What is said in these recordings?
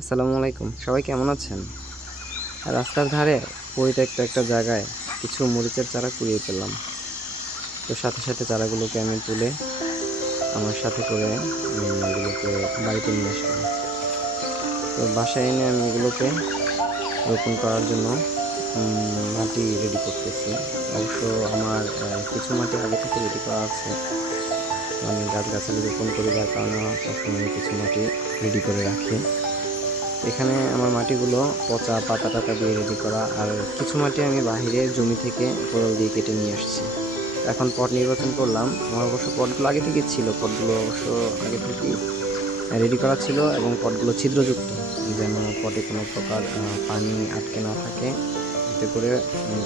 আসসালামু আলাইকুম, সবাই কেমন আছেন? রাস্তার ধারে পরিত্যক্ত একটা জায়গায় কিছু মরিচের চারা কুড়িয়ে পেলাম। তো সাথে সাথে চারাগুলোকে আমি তুলে আমার সাথে করে এগুলোকে বাড়িতে নিয়ে আসলাম। তো বাসায় এনে আমি এগুলোকে রোপণ করার জন্য মাটি রেডি করতেছি। অবশ্য আমার কিছু মাটি আগে থেকে রেডি করা আছে। আমি গাছগাছালি রোপণ করি, যার কারণে সবসময় কিছু মাটি রেডি করে রাখি। এখানে আমার মাটিগুলো পচা পাতা টাতা দিয়ে রেডি করা, আর কিছু মাটি আমি বাহিরের জমি থেকে কোদাল দিয়ে কেটে নিয়ে আসছি। এখন পট নির্বাচন করলাম। আমার অবশ্য পটগুলো আগে থেকে ছিল, পটগুলো অবশ্য আগে থেকেই রেডি করা ছিল এবং পটগুলো ছিদ্রযুক্ত, যেন পটে কোনো প্রকার পানি আটকে না থাকে, এতে করে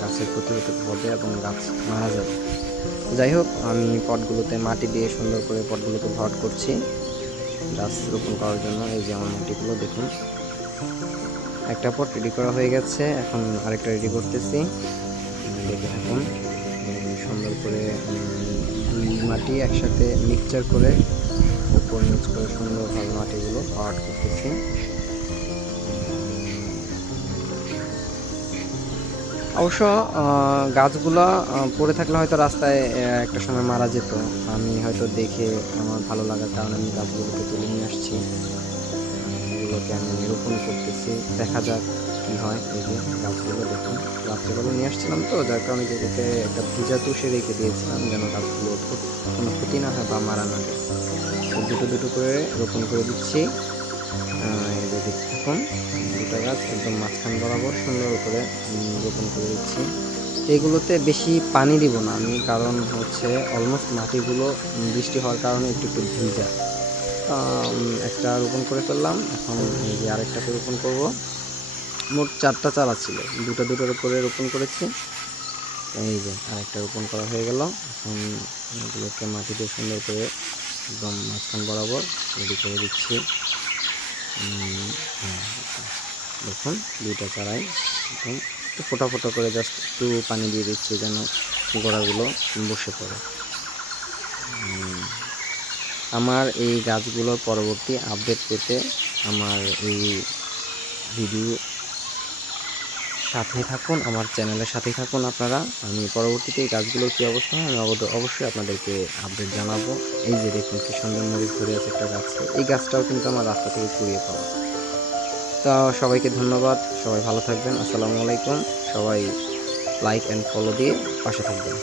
গাছের ক্ষতি হতে হবে এবং গাছ মারা যাবে। যাই হোক, আমি পটগুলোতে মাটি দিয়ে সুন্দর করে পটগুলোকে ভরাট করছি গাছ রোপণ করার জন্য। এই যে আমার মাটিগুলো দেখুন, একটা পট রেডি করা হয়ে গেছে, এখন আরেকটা রেডি করতেছি, দেখে থাকুন। সুন্দর করে দুই মাটি একসাথে মিক্সচার করে উপর নিচ করে সুন্দরভাবে মাটিগুলো ভরাট করতেছি। অবশ্য গাছগুলো পড়ে থাকলে হয়তো রাস্তায় একটা সময় মারা যেত। আমি হয়তো দেখে আমার ভালো লাগার কারণে আমি গাছগুলোকে তুলে নিয়ে আসছি, এগুলোকে আমি রোপণ করতেছি। দেখা যাক কি হয়। এই যে গাছগুলো দেখুন, রাত্রেবেলা নিয়ে আসছিলাম, তো যার কারণে এগুলোকে একটা ভিজা তুষে রেখে দিয়েছিলাম, যেন গাছগুলো কোনো ক্ষতি না হয় বা মারা না যায়। দুটো দুটো করে রোপণ করে দিচ্ছি। এই যে দেখতে থাকুন, দুটো গাছ একদম মাঝখান বরাবর সুন্দর করে রোপণ করে দিচ্ছি। এগুলোতে বেশি পানি দিব না আমি, কারণ হচ্ছে অলমোস্ট মাটিগুলো বৃষ্টি হওয়ার কারণে একটু একটু ভিজা। একটা রোপণ করে ফেললাম, এখন এই যে আরেকটাতে রোপণ করব। মোট 4টা চারা ছিল, দুটো দুটোর উপরে রোপণ করেছি। এই যে আরেকটা রোপণ করা হয়ে গেল। এখন এগুলোকে মাটি দিয়ে সুন্দর করে একদম মাঝখান বরাবর রেডি করে দিচ্ছি। দেখুন, দুইটা চারাই একদম একটু ফোটা ফোটা করে জাস্ট একটু পানি দিয়ে দিচ্ছি, যেন গোড়াগুলো বসে পড়ে। আমার এই গাছগুলোর পরবর্তী আপডেট পেতে আমার এই ভিডিও সাথেই থাকুন, আমার চ্যানেলের সাথেই থাকুন আপনারা। আমি পরবর্তীতে এই গাছগুলোর কী অবস্থা হয় আমি অবশ্যই আপনাদেরকে আপডেট জানাবো। এই যে দেখুন কি সুন্দর মরিচ ধরে আছে একটা গাছে। এই গাছটাও কিন্তু আমার রাস্তা থেকে কুড়িয়ে পাওয়া। তো সবাইকে ধন্যবাদ, সবাই ভালো থাকবেন। আসসালামু আলাইকুম। সবাই লাইক অ্যান্ড ফলো দিয়ে পাশে থাকবেন।